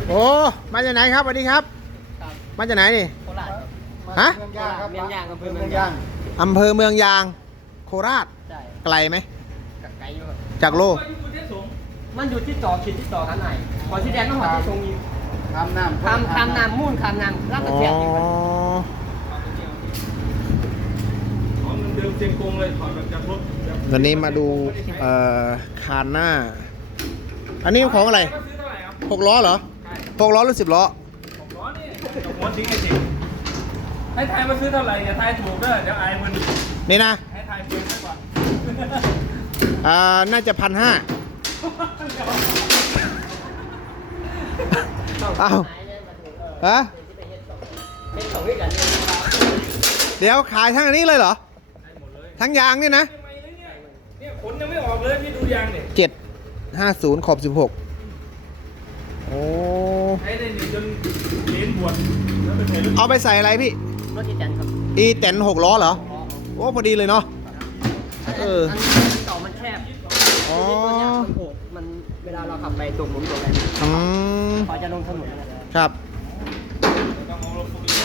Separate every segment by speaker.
Speaker 1: โอ้มาจากไหนครับสวัสดีครับมาจากไหนนี่
Speaker 2: โคราช
Speaker 1: ฮะ
Speaker 2: เมืองย่างครับเมืองย่างอำเภอเมือง
Speaker 3: ย่า
Speaker 2: ย่าง
Speaker 3: ง
Speaker 1: อำเภอเมืองยางโคราช
Speaker 2: ใช่
Speaker 1: ไกลไหม
Speaker 2: ไกลอยู่ครับ
Speaker 1: จากโล
Speaker 2: มันอยู่ที่ต่อขีดที่ต่อกันไหนพอที่แดนต้องหอที่ตรงนี้
Speaker 3: ทำน้ำ
Speaker 2: คำนำมุ่นคำนำรับกระ
Speaker 1: อ๋อ
Speaker 2: เทียมอีกคน
Speaker 4: มันเดิมเชียงกงเลยถอดแบบจากรถแบบ
Speaker 1: วันนี้มาดูคานหน้า อันนี้ของอะไร
Speaker 4: ซื้อเท่าไหร่ครับ
Speaker 1: 6 ล้อเหรอ
Speaker 4: ใช่
Speaker 1: 6 ล้อหรือ10 ล้อ
Speaker 4: 6 ล้อนี่กับหัวทิ้งไอ้จริงให้ทายมาซื้อเท่าไหร่อย่าทายถูกเด้อเดี๋ยวอายมัน
Speaker 1: นี่นะ
Speaker 4: ให้ทายเพียงมากกว่า
Speaker 1: น่าจะ1,500อ้าวฮะ
Speaker 2: เป็นของด้วยกันเนี่ย
Speaker 1: เดี๋ยวขายทั้งอันนี้เลยเหรอ
Speaker 4: ได้หมดเลย
Speaker 1: ทั้งยางนี่นะ
Speaker 4: ทำไมเลยเนี่ยขนยังไม่ออกเลยพี่ดูยางเนี่ย
Speaker 1: 750ขอบ16โอ้
Speaker 4: ใช้ได้นี่จนเหรียญบวชแล้วไปใส่รถ
Speaker 1: เอาไปใส่อะไรพี่
Speaker 2: รถที่แดนครับ
Speaker 1: อีแตน6 ล้อเหรอ โอ้พอดีเลยเนาะ เออ
Speaker 2: อันต่อมันแคบ
Speaker 1: อ๋อ
Speaker 2: ตัวเนี้ยมันโหดมันเวลาเราขับไปตรงหมุนตรงอะไร
Speaker 1: อืม
Speaker 2: พอจะลงถนนอะไร
Speaker 1: ครับ
Speaker 4: ต้องเอารถพวกนี้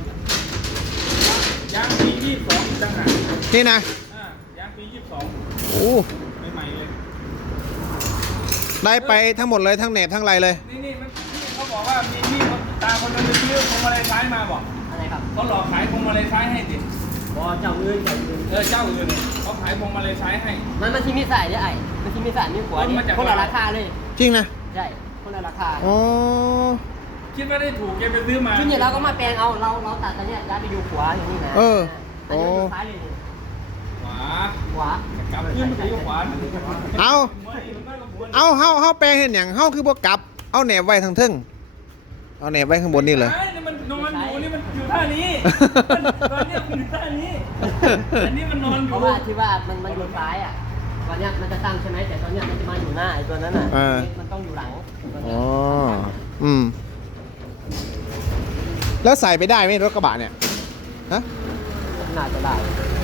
Speaker 4: ยางปี22อีกต่างหาก
Speaker 1: นี่นะ
Speaker 4: ยางปี22
Speaker 1: โอ้
Speaker 4: ใหม่ๆเลย
Speaker 1: ได้ไปทั้งหมดเลยทั้งแหนบทั้งไรเลย
Speaker 4: นี่มันที่เขาบอกว่ามีพี่ตาคนนึงไปซื้อพวงมาลัยซ้ายมาบอก
Speaker 2: อะไรครับ
Speaker 4: เขาหลอกขายพวงมาลัยซ้ายให้ดิ
Speaker 2: บอเจ้าอื่น
Speaker 4: เจ้าอื่นเนี่ยเขาขายพวงมาลัยซ้ายให้
Speaker 2: มันที่มีสายเนี่ยไอ้มันที่มีสายนี่หัวนี่
Speaker 4: มันมาจาก
Speaker 2: คนละราคาเลย
Speaker 1: จริงนะ
Speaker 2: ใช่คนละราคา
Speaker 1: อ๋อ
Speaker 4: คิดว่าได้ถูกแกไปซื้อมา
Speaker 2: ทีนี้เราก็มาแปลงเอาเราตัดตัวเนี้ยย้ายไปอยู่ขวาอย่างนี้นะ
Speaker 1: เออ
Speaker 2: อันนี้อยู่ซ้ายเลย
Speaker 4: ขวา
Speaker 2: ขวา
Speaker 4: กับขึ้นไปที่ขวา
Speaker 1: เอาเฮาแปลงเห็นอย่างเฮาคือพวกกลับ เอาแหนบไว้ทางเทึ่งเอาแหนบไว้ข้างบนนี่เลย
Speaker 4: นี่มันนอนอยู่นี่มันอยู่ท่านี้ตอนนี้มันอยู่ท่านี้อันนี้มันนอนอ
Speaker 2: เพ
Speaker 4: ยู่
Speaker 2: ราะว่าที่ว่ามันอยู่ซ้ายอ่ะตอนเนี้ยมันจะตั้งใช่ไหมแต่ตอนเนี้ยมันจะมาอยู่หน้าไอ้ตัวนั้นอ่ะ
Speaker 1: เออ
Speaker 2: มันต้องอยู่หลัง
Speaker 1: อ๋อ อืม แล้วใส่ไปได้ไหมรถกระบะเนี่ย ฮะ
Speaker 2: น่าจะได้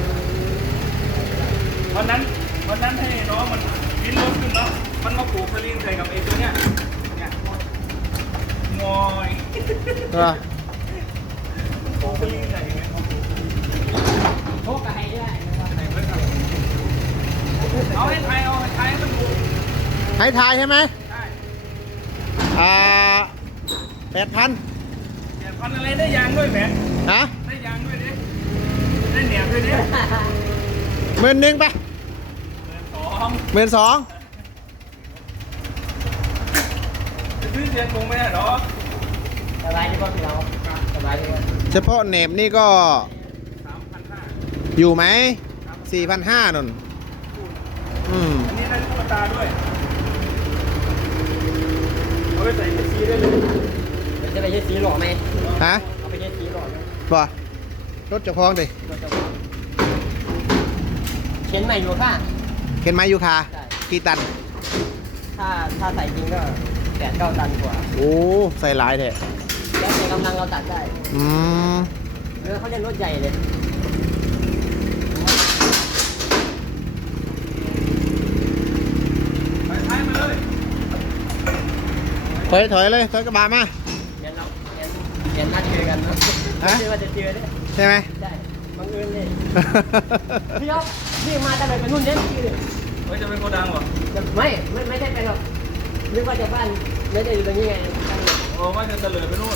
Speaker 4: วันนั้นให้น้องมันลิ้นรถขึ้นแล้วมันมาปลูกสลิงใส่กับไอ้ตัวเนี้ยเนี่ยงอย
Speaker 1: เออ
Speaker 4: ปลูกสลิงใส่ไง
Speaker 2: โชคกับไฮได้นะครับ
Speaker 4: เอาให้ไทยให้มันถูก
Speaker 1: ให้ทายใช่ไหม
Speaker 4: ได้
Speaker 1: 8,000
Speaker 4: แต่พันอะไรได้ยางด้วยแหม
Speaker 1: ฮะ
Speaker 4: ได้ยางด้วยดิได้เหนียวด้วยดิ
Speaker 1: 11,000ไป
Speaker 4: 2
Speaker 1: 12,000
Speaker 4: จะซื้อเสียงคงไม่ได้หรอ
Speaker 2: สบายดีกว่าพี่เราสบายดีกว่า
Speaker 1: เฉพาะเนบนี่ก็
Speaker 4: 3,500
Speaker 1: อยู่ไหม 4,500นนอืม
Speaker 4: อันนี้ได้ลูกตาด้วยเอาไปใส่ซีได้เลย
Speaker 2: เดี๋ยวจะไปเย็ดสีหล่อไหม
Speaker 1: ฮะ
Speaker 2: เอาไปเย็ดสีหล่อไหม
Speaker 1: บ่รถเจะพองดิ
Speaker 2: เขียนใหม่อยู่ค่ะ
Speaker 1: เข็นไม้ยูคา
Speaker 2: ใช่
Speaker 1: กี่ตัน
Speaker 2: ถ้าใส่จริงก็8-9 ตันกว่า
Speaker 1: โอ้ ใส่หลายแท้
Speaker 2: แล้วในกำลังเราตัดได้
Speaker 1: อืม
Speaker 2: เรือเขาเรียกรถใหญ่เลย
Speaker 4: ไปท้ายมาเลย
Speaker 1: ถอยเลย ถอยกระบะมา
Speaker 2: เดี๋ยวเราเดี๋ยวนัดเจอกันนะ
Speaker 1: ฮะ
Speaker 2: ไม่ใช่ว่าจะเจอเนี่ย
Speaker 1: ใช่ไหม
Speaker 2: ใช่บังเอิญเลยพี่อ๊อฟพี่มาแต่เลยเป็นรุ่นเนี้ยพี่เลย
Speaker 4: เฮ้ยจะเป็นโกดังเหรอ
Speaker 2: ไม่ใช่เป็นหรอกนึกว่าจะบ้านไม่ได้อยู่ตรงนี้ไง
Speaker 4: โอ้ว่าจะเตลิดไปนู่น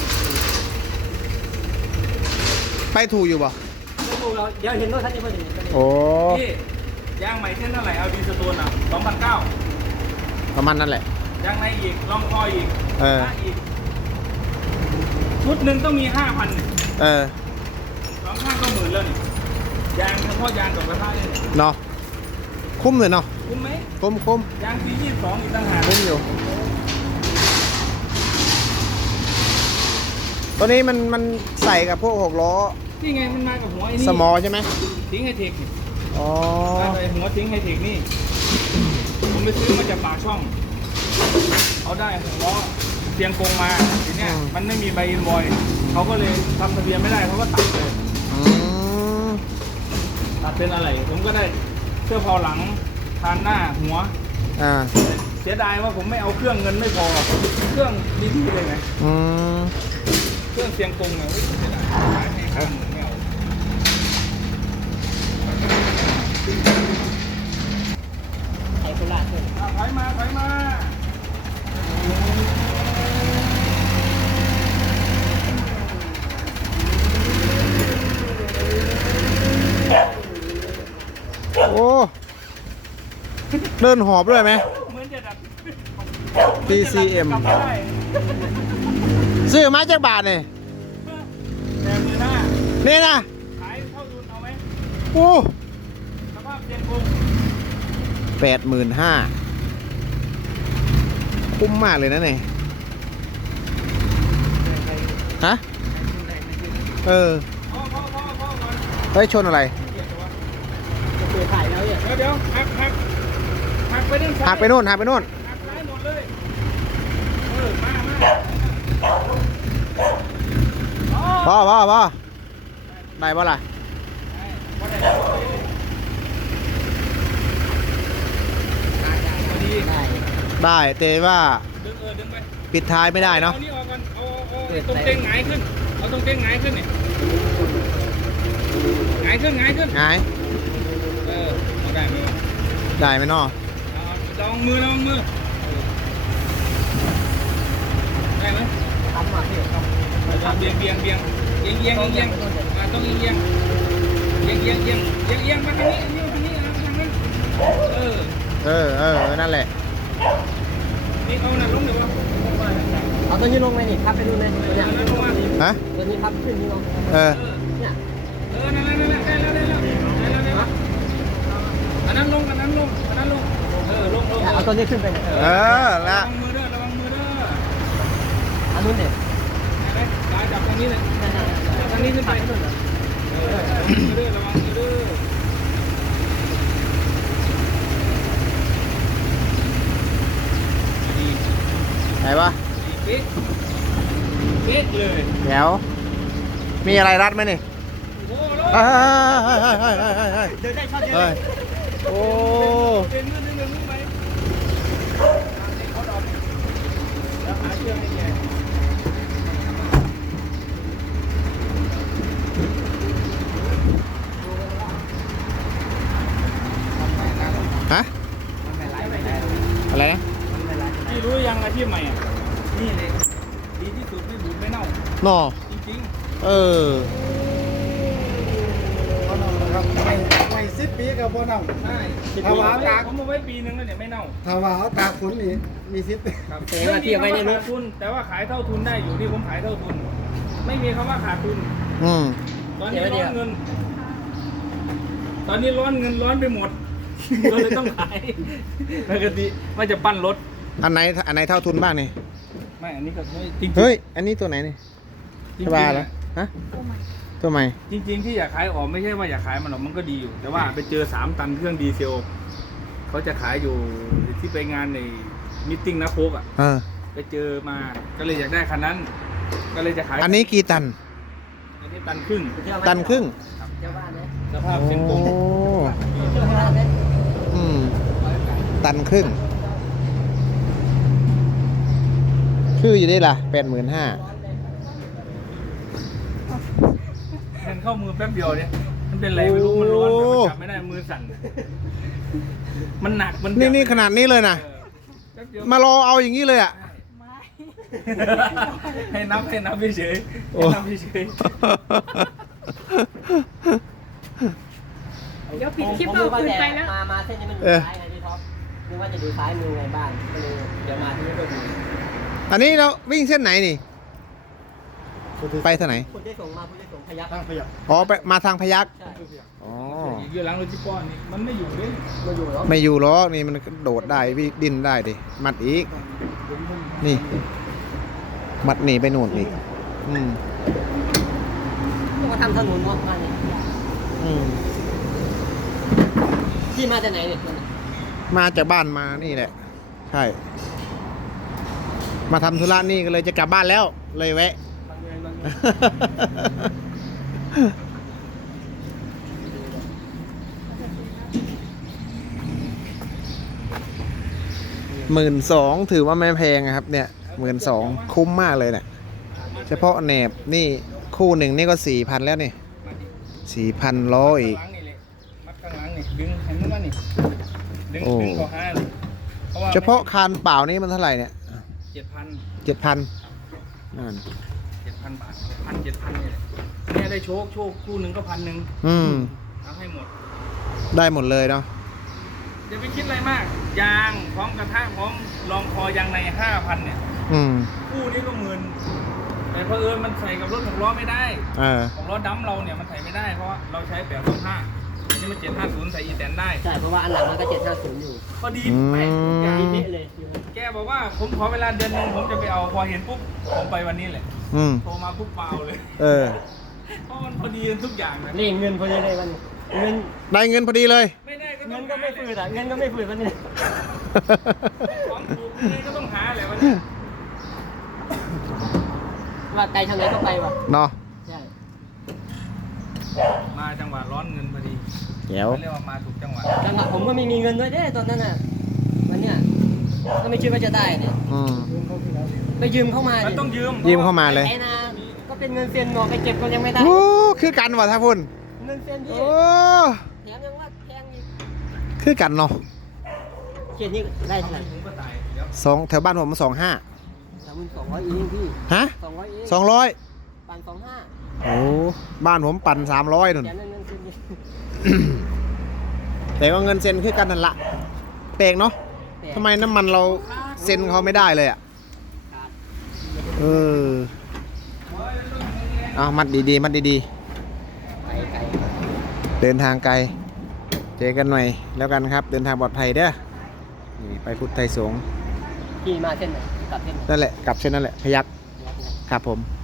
Speaker 1: ไปถูกอยู่บ่
Speaker 2: ไม่ถูกเราเดี๋ยวเห็นรถคันนี้พอดี
Speaker 1: โอ้
Speaker 4: พี่ยางใหม่เส้นเท่าไหร่เอาดีสตูนอ่ะ2,900
Speaker 1: ประมาณนั้นแหละ
Speaker 4: ยางในอีกลองคอยอีก
Speaker 1: เออ
Speaker 4: หน้าอีกชุดหนึ่งต้องมี 5,000เนี่ย
Speaker 1: เออ
Speaker 4: สองข้างก็10,000แล้วนี่ยางเฉพาะยางกับกระทะเนี่ย
Speaker 1: เนาะ คุ้มเลยเนาะ
Speaker 4: คุ้มไหม
Speaker 1: คุ้ม
Speaker 4: ยางปี22อีกต่างหาก
Speaker 1: คุ้มอยู่ ตัวนี้มันใส่กับพวก6 ล้อ
Speaker 4: นี่ไงมันมากับหัวไอ้นี่
Speaker 1: สมอใช่ไหม
Speaker 4: ทิ้งไฮเทคนี่
Speaker 1: อ๋อ
Speaker 4: ได้ไปหัวทิ้งไฮเทคนี่ผมไปซื้อมาจากปากช่องเขาได้หัวล้อเตียงกงมาทีเนี้ยมันไม่มีใบอินวอยซ์เขาก็เลยทำทะเบียนไม่ได้เขาก็ตัดเลย
Speaker 1: อืม
Speaker 4: ตัดเป็นอะไรผมก็ได้เสื้อเผาหลังทานหน้าหัว
Speaker 1: อ่า
Speaker 4: เซสียดายว่าผมไม่เอาเครื่องเงินไม่พอ เครื่องดีๆเลยไง
Speaker 1: อืม
Speaker 4: เครื่องเสียงกงเนี่ยเสียดายขายให้ข้างไม่เอา
Speaker 2: ไอ้โคราชเลย
Speaker 4: ถอยมา
Speaker 1: โอ้เดินหอบด้วยไหม
Speaker 4: เหมือนจะดับ
Speaker 1: TCM
Speaker 4: กลับไม่ได้
Speaker 1: ซื้อมาจากบาทเนี่ย
Speaker 4: แต่มือหน้า
Speaker 1: นี่นะ
Speaker 4: ขายเท่าทุนเอาไหม
Speaker 1: โอ้
Speaker 4: สภาพเสียงกง
Speaker 1: 85,000คุ้มมากเลยนะเนี่ยฮะเออ
Speaker 4: พ่อก่อน
Speaker 1: เฮ้ยชนอะไร
Speaker 2: จะเปิดถ่ายแล้วเนี่ย
Speaker 4: เดี๋ยวหักไปด้านซ้าย
Speaker 1: หักไปโน่นหักไปโน่น
Speaker 4: หักซ้ายหมดเลยมา
Speaker 1: พอได้ปะล่ะ
Speaker 4: พอดี
Speaker 2: ได้
Speaker 1: ได้แต่ว่า
Speaker 4: ดึงไป
Speaker 1: ปิดท้ายไม่ได้เนาะ
Speaker 4: เอานี่ออกกันเอาตรงเต้งหงายขึ้น เอาตรงเต้งหงายขึ้นนี่หงายขึ้น
Speaker 1: ไง
Speaker 4: เอาได้ไหมวะ
Speaker 1: ได้ไหมน้อ
Speaker 4: เอาลองมือได้ไหม
Speaker 2: ทำมาพี่
Speaker 4: เบียงต้องเอียงมาทางนี้ทางนั้น
Speaker 1: นั่นแหละ
Speaker 4: นี่เอาหนักลงเดี๋ยววะ
Speaker 2: เอาตัวนี้ลงเลยนี่พับไปดูเลยเนี่ย
Speaker 4: เอาหนักลงมา
Speaker 1: ฮะ
Speaker 2: ตัวนี้พับขึ้นนี่ลง
Speaker 1: เออ
Speaker 2: เนี่ย
Speaker 4: นั่นแหละได้แล้วอันนั้นลงลง
Speaker 2: เอาตัวนี้ขึ้นไปเนี่ย
Speaker 1: เออ
Speaker 4: ระ
Speaker 1: ละ
Speaker 4: วังมือเด้อ
Speaker 2: อันนู้นเนี่ย
Speaker 4: ไหนจับตรงนี้เลยทางนี้ขึ้นไประวังมือเด้อดี
Speaker 1: ไหนวะ
Speaker 4: เป๊ะเลย
Speaker 1: เดี๋ยวมีอะไรรัดไหมนี่
Speaker 4: โอ้โห
Speaker 1: เฮ้ย
Speaker 2: เดินได้ชอบเดิน
Speaker 1: เฮ้ยโอ้
Speaker 4: เป็นเรื่องไปเขาดอกแล้วหาเชือกให้แก
Speaker 1: ฮะอะไรนะ
Speaker 4: พี่รู้ยังอาชีพใหม่อ่ะนี่เลยดีที่สุดไม่บูดไม่เน่า
Speaker 1: นอ
Speaker 4: จริง
Speaker 1: เออ
Speaker 3: ไม่10 ปีกับบ่เน่า
Speaker 4: ๆใช่
Speaker 3: ถ้าว่าตาก
Speaker 4: ผมเอาไว้ปีนึงแล้วเนี่ยไม่เน่า
Speaker 3: ถ้าว่าเอาตากฝนนี่มีสิทธิ์
Speaker 4: ครับ
Speaker 2: เสียว่าเทียบไว้ในร
Speaker 4: ขา
Speaker 2: ถ
Speaker 4: ดทุน แต่ว่าขายเท่าทุนได้อยู่ที่ผมขายเท่าทุน ไม่มีคำว่าขาดทุน
Speaker 1: อืม
Speaker 4: ตอนนี้ร้อนเงิน ตอนนี้ร้อนเงินร้อนไปหมด ก็เลยต้องขายปกติว่าจะปั้นรถ
Speaker 1: อันไหนเท่าทุนบ้างนี่
Speaker 4: ไม่ อันนี้ก็ไม่จริงๆ
Speaker 1: เฮ้ย อันนี้ตัวไหนนี่
Speaker 4: จริ
Speaker 1: ช
Speaker 4: งๆ
Speaker 1: บาเหรอฮะตัวใหม่
Speaker 4: จริง ๆ ที่อยากขายออกไม่ใช่ว่าอยากขายมันหรอกมันก็ดีอยู่ แต่ว่าไปเจอ3 ตันเครื่องดีเซลเขาจะขายอยู่ที่ไปงานในมิทติ้งนะโคกอ่ะ
Speaker 1: เออ
Speaker 4: ไปเจอมา ก็เลยอยากได้คันนั้น ก็เลยจะขาย
Speaker 1: อันนี้กี่ตัน
Speaker 4: อันนี้ตันครึ่ง
Speaker 1: ตันครึ่ง
Speaker 2: เจ้าบ้านไหม
Speaker 4: สภาพเส้นตรง
Speaker 1: โอ้
Speaker 2: เจ้าบ้านไหม
Speaker 1: อืม ตันครึ่ง คืออยู่ได้ล่ะ85,000
Speaker 4: เงินเข้ามือแป๊บเดียวเนี่ยมันเป็นไรไม่รู้มันร้อนแบบมันจับไม่ได้มือสั่น มันหนักมันจับ
Speaker 1: นี่ขนาดนี้เลยนะ
Speaker 4: แป๊บเดียว
Speaker 1: มารอเอาอย่างนี้เลยอ่ะ
Speaker 4: ให้นับเฉยๆ
Speaker 1: โอ้
Speaker 4: ให้นับเฉย
Speaker 5: เดี๋ยวปิดคลิป
Speaker 2: ผม
Speaker 5: เรา
Speaker 2: รู้ว่า
Speaker 5: คืน
Speaker 2: แต่
Speaker 5: ไปแล้ว
Speaker 2: มาเส้นนี้มันอยู่ซ้ายไงพี่ท็อปนึกว่าจะดูซ้ายมือไงบ้านก็เลยเดี๋ยวมาที่นี่ก็ดู
Speaker 1: อันนี้เราวิ่งเส้นไหนนี่ ไปทางไหน
Speaker 2: คุณได้ส่งพยัก
Speaker 3: ทางขยับ
Speaker 1: อ๋อไปมาทางพยัคฆ์
Speaker 2: ใช่
Speaker 1: อ๋อ
Speaker 4: ๆอีกอยู่หลังรถจิ๊กก้อนนี่มันไม่อยู่เลย
Speaker 2: มาอยู่แล้ว
Speaker 1: ไม่อยู่หรอกนี่มันโดดได้วิ่งดิ้นได้ดิ มัดอีก นี่ มัดหนีไปนู่นอีก อืม
Speaker 2: ต้องมาทำถนนเนาะมาเนี่ย
Speaker 1: อืม
Speaker 2: พี่มาจากไหนเนี่ย
Speaker 1: มาจากบ้านมานี่แหละ ใช่ มาทำธุระนี่ก็เลยจะกลับบ้านแล้ว เลยแวะ
Speaker 3: น
Speaker 1: 12,000ถือว่าไม่แพงนะครับเนี่ย12,000คุ้มมากเลยเนี่ยเฉพาะแหนบนี่คู่หนึ่งนี่ก็ 4,000 แล้วนี่ 4,100อีก
Speaker 4: ข้างหลังนี่เลยมัดข้างหลังนี่ดึงเห็นไหมว่านี่ดึง
Speaker 1: โอ้
Speaker 4: ดึงเขาห้าเลยเพราะว่า
Speaker 1: เฉพาะคานเปล่านี่มันเท่าไหร่เนี่ย
Speaker 4: 7,000
Speaker 1: 7,000นั่น
Speaker 4: 7,000 บาท7,000เนี่ยเนี่ยได้โชคคู่หนึ่งก็1,000เอาให้หมด
Speaker 1: ได้หมดเลยเนาะ
Speaker 4: อย่าไปคิดอะไรมาก ยางพร้อมกระทะพร้อมรองคอยางใน 5,000 เนี่ย
Speaker 1: อืม
Speaker 4: คู่นี้ก็10,000แต่เพอมันใส่กับรถ6 ล้อไม่ได้ ของล้อดัมเราเนี่ยมันใส่ไม่ได้เพราะว่าเราใช้825อันนี้มัน750ใส่อีแตนได้
Speaker 2: ใช่เพราะว่าอันหลังมันก็750อยู่
Speaker 4: พอดีไปทุกอย่าง
Speaker 2: ดีเป๊ะเลยอยู่
Speaker 4: แกบอกว่าผมขอเวลาเดือนนึงผมจะไปเอาพอเห็นปุ๊บผมไปวันนี้แหละ
Speaker 1: อืม
Speaker 4: โทรมาปุ๊บเปล่าเลย
Speaker 1: เออ
Speaker 4: เพราะมันพอดีกันทุกอย่างนะ
Speaker 2: นี่เงินพอดีเลยวันนี้เงิน
Speaker 1: ได้เงินพอดีเลย
Speaker 4: ไม่ได้ก็
Speaker 2: เงิ
Speaker 4: ต้อง
Speaker 2: นก็ไม่ฝืดอ่ะเงินก็ไม่ฝืดวันนี้
Speaker 4: ของถูกนี่ก็ต้องหาแหละวันนี้
Speaker 2: ว่าไกลทางไหนก็ไปว่ะ
Speaker 1: เนาะ
Speaker 2: ใช่
Speaker 4: มาจังหวะร้อนเงินพอดี
Speaker 1: แจ๋ว
Speaker 4: เรียกว่ามาถูกจังหวะ
Speaker 2: จังหวะผมก็ไม่มีเงินด้วยเด้ตอนนั้นอ่ะวันเนี้ยก็ไม่คิดว่าจะได้เนี่ย
Speaker 1: อืม
Speaker 2: ไปยืมเข้ามา
Speaker 4: มัน
Speaker 2: เนี่ย
Speaker 4: ต้องยืม
Speaker 1: ยืมเข้ามาเลย
Speaker 2: ไอ้นาก็เป็นเงินเซียนหนอไปเก็บก็ยังไม่ได้
Speaker 1: โอ้คือกันว่ะท่าพุ่น
Speaker 2: เงินเซียนพี่
Speaker 1: โอ้
Speaker 2: แถมยังว่าแพงอีก
Speaker 1: คือกันเนาะ
Speaker 2: เขียนนี่ได้เท่าไหร่
Speaker 4: ผมก็ตายเดี๋ยว
Speaker 1: แถวบ้านผมมัน25
Speaker 2: 3200เองพี่
Speaker 1: ฮะ
Speaker 2: 200เอง
Speaker 1: 200
Speaker 2: ปั่น25
Speaker 1: โอ้บ้านผมปั่น300นุ่น
Speaker 2: แถมเงินเซียนพี่
Speaker 1: แต่ว่าเงินเซ็นคือกันนั่นละแปลกเนาะทำไมน้ำมันเราเซ็นเขาไม่ได้เลยอ่ะ
Speaker 2: ขาด
Speaker 1: เออเอามัดดีๆมัดดี
Speaker 2: ไปไกล
Speaker 1: ๆเดินทางไกลเจอกันหน่อยแล้วกันครับ เดินทางปลอดภัยเด้อนี่ไปพุทธไทยสงฆ์
Speaker 2: พี่มาเส้นไหนกลับเส้นไหน
Speaker 1: นั่นแหละกลับเช่นนั่นแหละพยักครับผม